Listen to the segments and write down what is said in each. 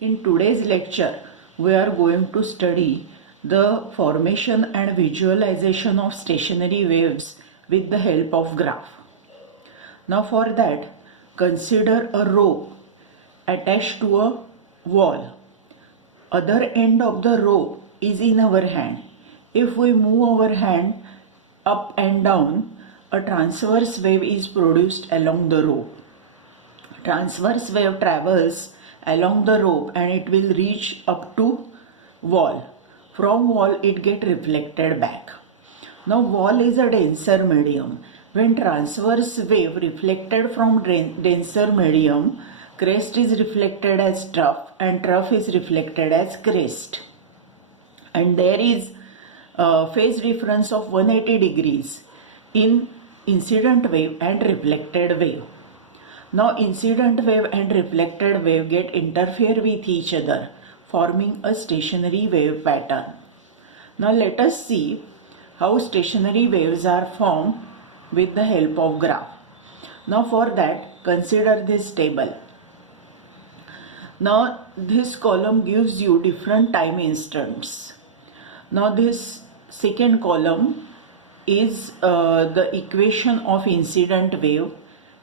In today's lecture, we are going to study the formation and visualization of stationary waves with the help of graph. Now for that, consider a rope attached to a wall. Other end of the rope is in our hand. If we move our hand up and down, a transverse wave is produced along the rope. Transverse wave travels along the rope and it will reach up to wall. From wall it get reflected back. Now wall is a denser medium. When transverse wave reflected from denser medium, crest is reflected as trough and trough is reflected as crest. And there is a phase difference of 180 degrees in incident wave and reflected wave. Now incident wave and reflected wave get interfere with each other, forming a stationary wave pattern. Now let us see how stationary waves are formed with the help of graph. Now for that, consider this table. Now this column gives you different time instants. Now this second column is the equation of incident wave,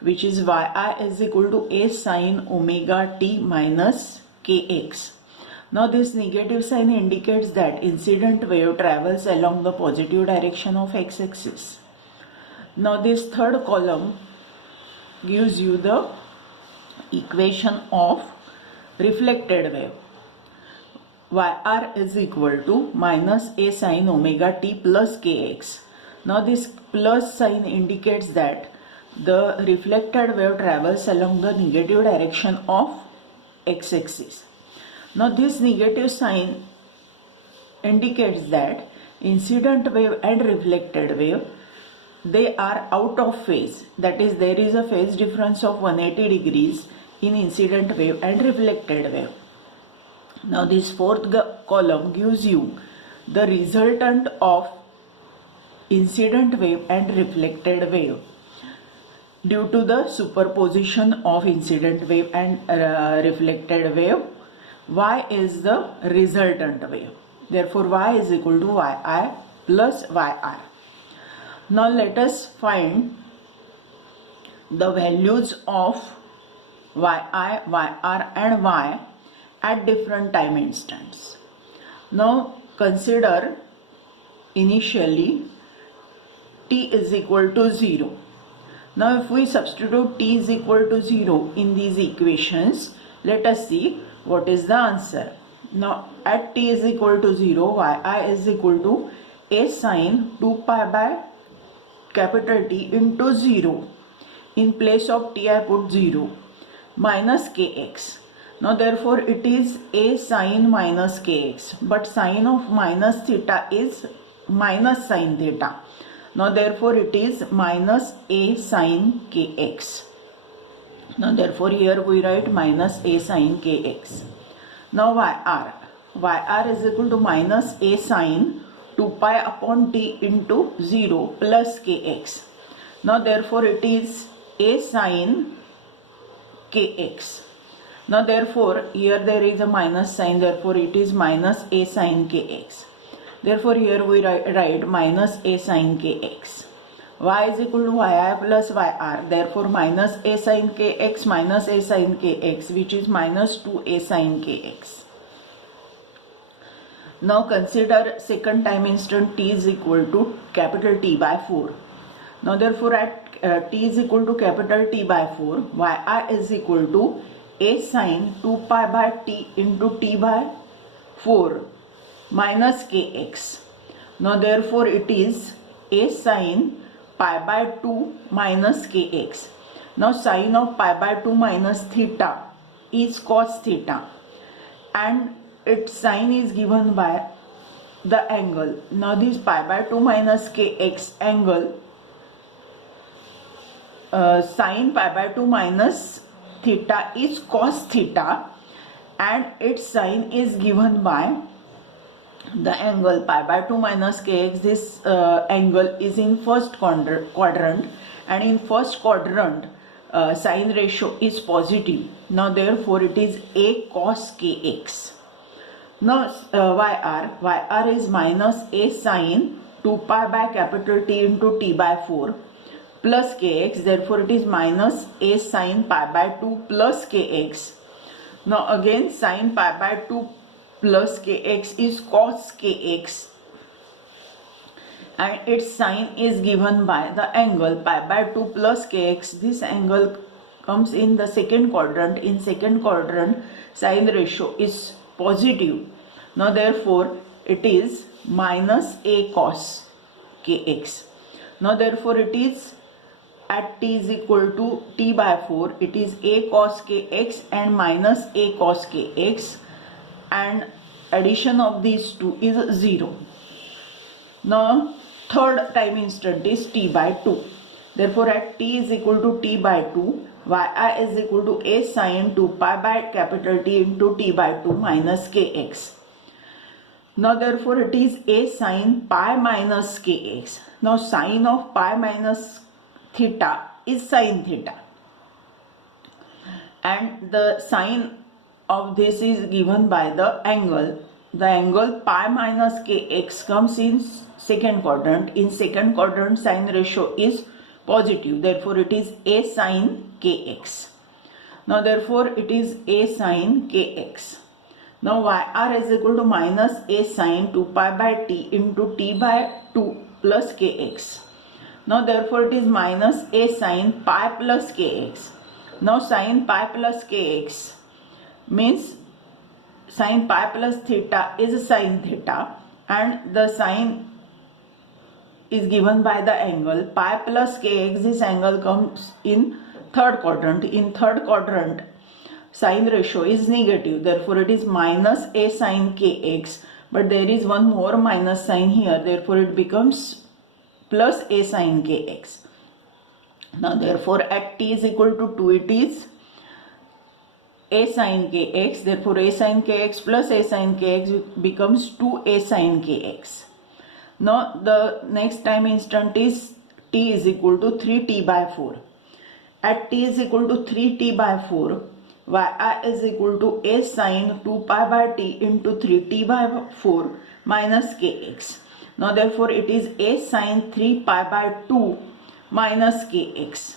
which is yi is equal to a sine omega t minus kx. Now this negative sign indicates that incident wave travels along the positive direction of x-axis. Now this third column gives you the equation of reflected wave. yr is equal to minus a sine omega t plus kx. Now this plus sign indicates that the reflected wave travels along the negative direction of x-axis. Now this negative sign indicates that incident wave and reflected wave, they are out of phase. That is, there is a phase difference of 180 degrees in incident wave and reflected wave. Now this fourth column gives you the resultant of incident wave and reflected wave. Due to the superposition of incident wave and reflected wave, y is the resultant wave. Therefore, y is equal to yi plus yr. Now let us find the values of yi, yr and y at different time instants. Now consider initially t is equal to 0. Now if we substitute t is equal to 0 in these equations, let us see what is the answer. Now at t is equal to 0, yi is equal to a sine 2 pi by capital T into 0. In place of t I put 0 minus kx. Now therefore it is a sine minus kx, but sine of minus theta is minus sine theta. Now therefore it is minus a sine kx. Now therefore here we write minus a sine kx. Now yr is equal to minus a sine 2 pi upon t into 0 plus kx. Now therefore it is a sine kx. Now therefore here there is a minus sign, therefore it is minus a sine kx. Therefore here we write minus a sine kx. Y is equal to yi plus yr. Therefore minus a sine kx minus a sine kx, which is minus 2a sine kx. Now consider second time instant t is equal to capital T by 4. Now therefore at t is equal to capital T by 4, yi is equal to a sine 2 pi by t into t by 4 minus kx. Now therefore it is a sine pi by 2 minus kx. Now sine of pi by 2 minus theta is cos theta and its sign is given by the angle. Now this pi by 2 minus kx angle, sine pi by 2 minus theta is cos theta and its sign is given by the angle pi by 2 minus kx. This angle is in first quadrant, and in first quadrant sine ratio is positive. Now therefore it is a cos kx. Now yr is minus a sine 2 pi by capital T into t by 4 plus kx, therefore it is minus a sine pi by 2 plus kx. Now again sine pi by 2 plus kx is cos kx, and its sign is given by the angle pi by 2 plus kx. This angle comes in the second quadrant. In second quadrant sine ratio is positive. Now therefore it is minus a cos kx. Now therefore it is at t is equal to t by 4, it is a cos kx and minus a cos kx, and addition of these two is 0. Now third time instant is t by 2. Therefore at t is equal to t by 2, yi is equal to a sine 2 pi by capital T into t by 2 minus kx. Now therefore it is a sine pi minus kx. Now sine of pi minus theta is sine theta, and the sine of this is given by the angle. The angle pi minus kx comes in second quadrant. In second quadrant sine ratio is positive, therefore it is a sine kx. Now therefore it is a sine kx. Now yr is equal to minus a sine 2 pi by t into t by 2 plus kx. Now therefore it is minus a sine pi plus kx. Now sine pi plus kx means sine pi plus theta is sine theta, and the sine is given by the angle pi plus kx. This angle comes in third quadrant. In third quadrant sine ratio is negative, therefore it is minus a sine kx, but there is one more minus sign here, therefore it becomes plus a sine kx. Now therefore at t is equal to 2 it is a sine kx, therefore a sine kx plus a sine kx becomes 2a sine kx. Now the next time instant is t is equal to 3t by 4. At t is equal to 3t by 4, yi is equal to a sine 2 pi by t into 3t by 4 minus kx. Now therefore it is a sine 3 pi by 2 minus kx.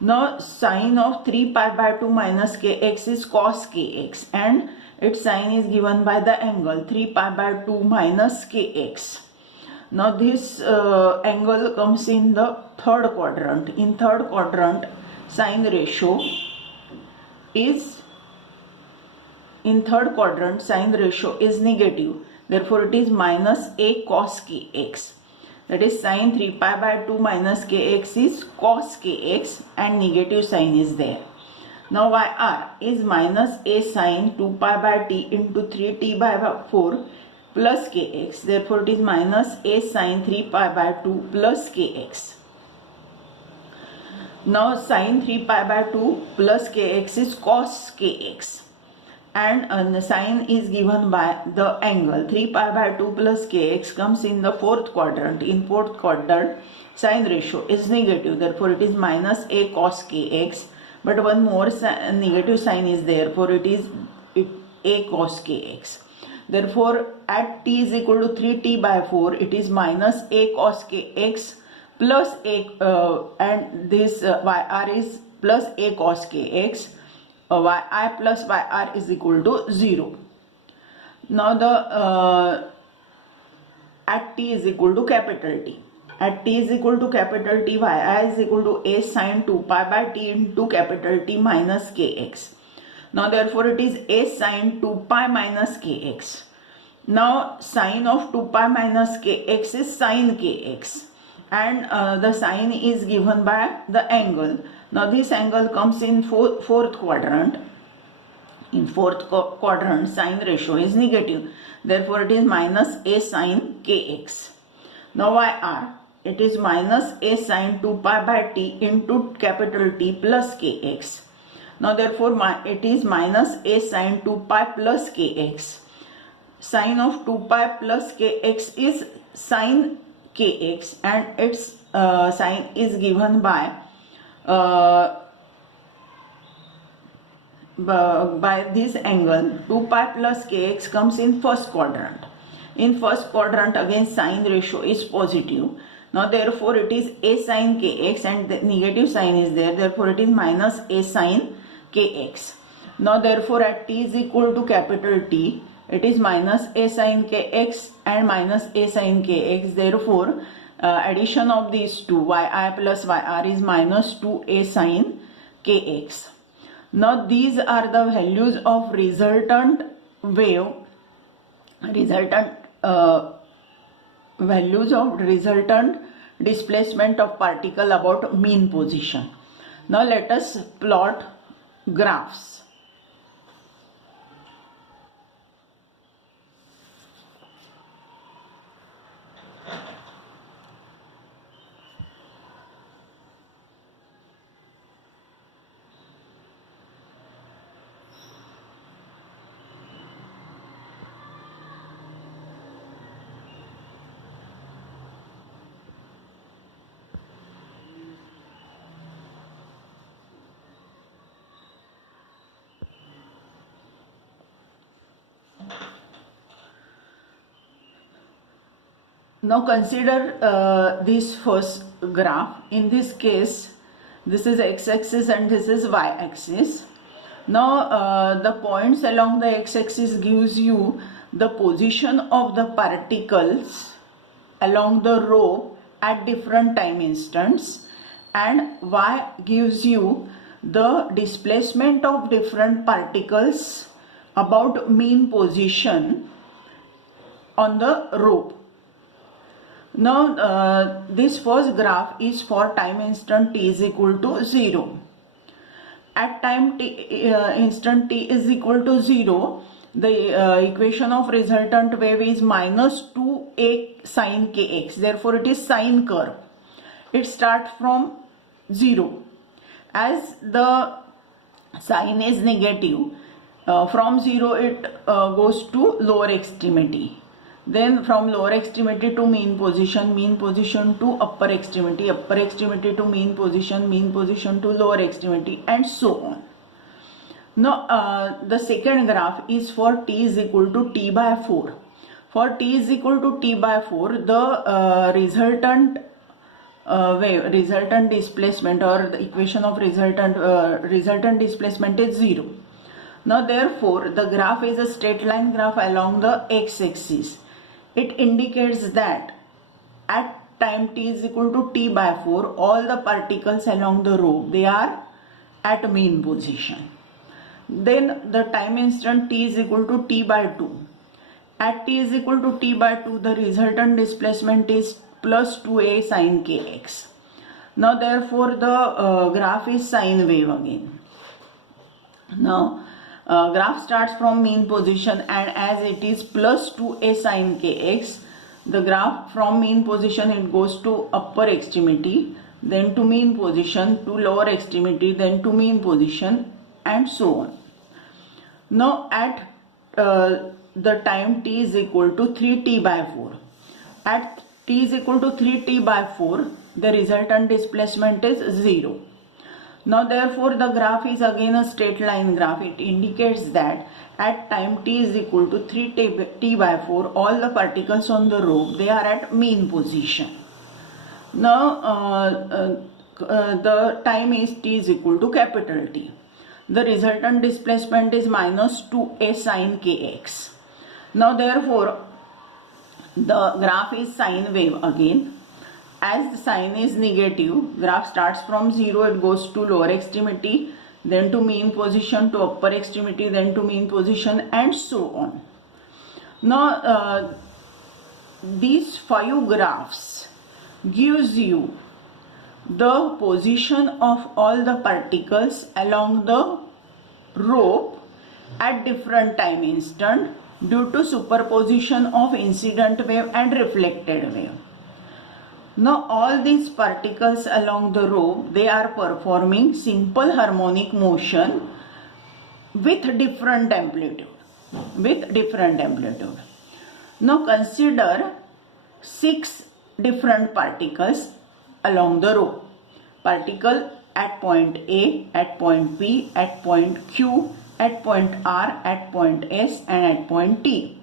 Now sine of 3 pi by 2 minus kx is cos kx, and its sign is given by the angle 3 pi by 2 minus kx. Now this angle comes in the third quadrant. In third quadrant sine ratio is negative, therefore it is minus a cos kx. That is sine 3 pi by 2 minus kx is cos kx, and negative sign is there. Now yr is minus a sine 2 pi by t into 3t by 4 plus kx, therefore it is minus a sine 3 pi by 2 plus kx. Now sine 3 pi by 2 plus kx is cos kx, and the sign is given by the angle 3 pi by 2 plus kx comes in the fourth quadrant. In fourth quadrant sine ratio is negative, therefore it is minus a cos kx, but one more negative sign is there, for it is a cos kx. Therefore at t is equal to 3t by 4 it is minus a cos kx plus a and this yr is plus a cos kx. Yi plus yr is equal to 0. Now the at t is equal to capital T. At t is equal to capital T, yi is equal to a sine 2 pi by t into capital T minus kx. Now therefore it is a sine 2 pi minus kx. Now sine of 2 pi minus kx is sine kx, and the sign is given by the angle. Now this angle comes in fourth quadrant. In fourth quadrant sine ratio is negative, therefore it is minus a sine kx. Now yr, it is minus a sine 2 pi by t into capital T plus kx. Now therefore it is minus a sine 2 pi plus kx. Sine of 2 pi plus kx is sine kx, and its sign is given by by this angle 2 pi plus kx comes in first quadrant. In first quadrant again sign ratio is positive. Now therefore it is a sin kx and the negative sign is there, therefore it is minus a sin kx. Now therefore at t is equal to capital T, it is minus a sin kx and minus a sin kx. Therefore addition of these two, yi plus yr, is minus 2a sin kx. Now these are the values of resultant wave, values of resultant displacement of particle about mean position. Now let us plot graphs. Now consider this first graph. In this case, this is x-axis and this is y-axis. Now the points along the x-axis gives you the position of the particles along the rope at different time instants, and y gives you the displacement of different particles about mean position on the rope. Now this first graph is for time instant t is equal to 0. At time t, instant t is equal to 0, the equation of resultant wave is minus 2a sin kx. Therefore it is sine curve. It starts from 0. As the sign is negative, from 0 it goes to lower extremity. Then from lower extremity to mean position to upper extremity to mean position to lower extremity, and so on. Now the second graph is for t is equal to t by 4. For t is equal to t by 4, the resultant wave, resultant displacement, or the equation of resultant displacement is 0. Now therefore the graph is a straight line graph along the x-axis. It indicates that at time t is equal to t by 4, all the particles along the rope, they are at mean position. Then the time instant t is equal to t by 2. At t is equal to t by 2, the resultant displacement is plus 2a sin kx. Now therefore the graph is sine wave again. Now graph starts from mean position, and as it is plus 2a sin kx, the graph from mean position it goes to upper extremity, then to mean position, to lower extremity, then to mean position, and so on. Now at the time t is equal to 3t by 4. At t is equal to 3t by 4, the resultant displacement is 0. Now therefore the graph is again a straight line graph. It indicates that at time t is equal to 3t by 4, all the particles on the rope, they are at mean position. Now the time is t is equal to capital T. The resultant displacement is minus 2a sin kx. Now therefore the graph is sine wave again. As the sign is negative, graph starts from 0, it goes to lower extremity, then to mean position, to upper extremity, then to mean position, and so on. Now these 5 graphs gives you the position of all the particles along the rope at different time instant due to superposition of incident wave and reflected wave. Now all these particles along the rope, they are performing simple harmonic motion with different amplitude. Now consider 6 different particles along the rope. Particle at point A, at point P, at point Q, at point R, at point S, and at point T.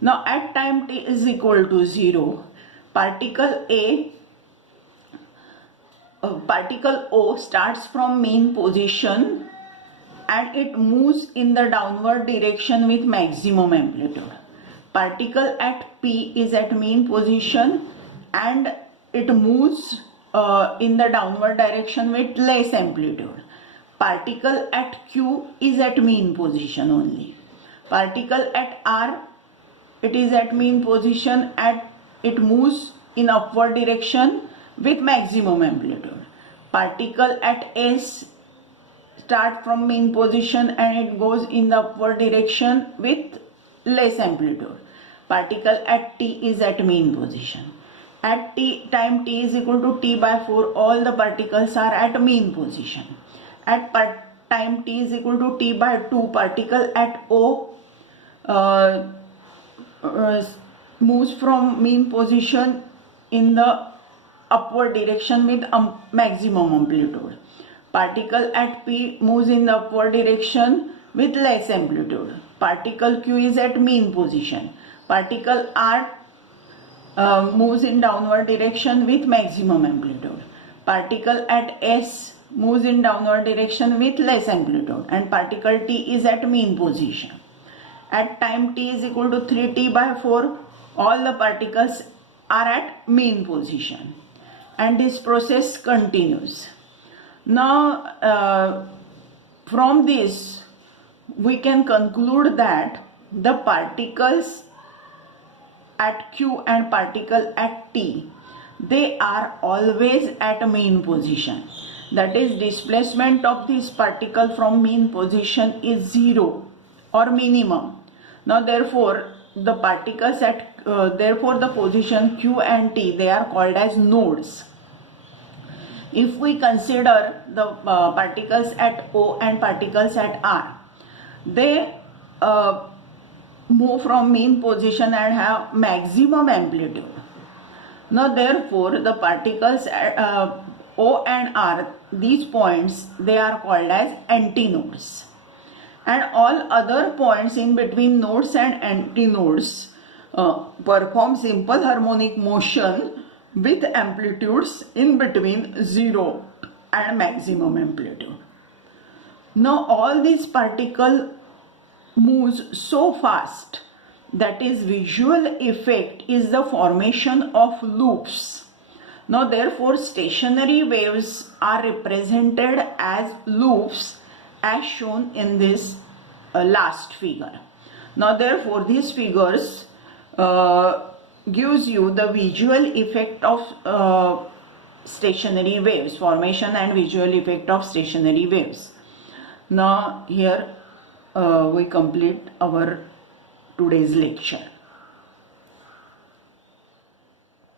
Now at time t is equal to 0, particle O starts from mean position and it moves in the downward direction with maximum amplitude. Particle at P is at mean position and it moves in the downward direction with less amplitude. Particle at Q is at mean position only. Particle at R, it is at mean position and it moves in upward direction with maximum amplitude. Particle at S start from mean position and it goes in the upward direction with less amplitude. Particle at T is at mean position. At time t is equal to t by 4, all the particles are at mean position. At time t is equal to t by 2, particle at O moves from mean position in the upward direction with maximum amplitude. Particle at P moves in the upward direction with less amplitude. Particle Q is at mean position. Particle R moves in downward direction with maximum amplitude. Particle at S moves in downward direction with less amplitude, and particle T is at mean position. At time t is equal to 3t by 4, all the particles are at mean position, and this process continues. Now from this we can conclude that the particles at Q and particle at T, they are always at mean position. That is, displacement of this particle from mean position is 0 or minimum. Now therefore the particles at therefore the position Q and T, they are called as nodes. If we consider the particles at O and particles at R, they move from mean position and have maximum amplitude. Now therefore the particles at O and R, these points, they are called as antinodes, and all other points in between nodes and antinodes perform simple harmonic motion with amplitudes in between 0 and maximum amplitude. Now all these particles moves so fast, that is, visual effect is the formation of loops. Now therefore stationary waves are represented as loops as shown in this last figure. Now therefore these figures gives you the visual effect of stationary waves, formation and visual effect of stationary waves. Now here we complete our today's lecture.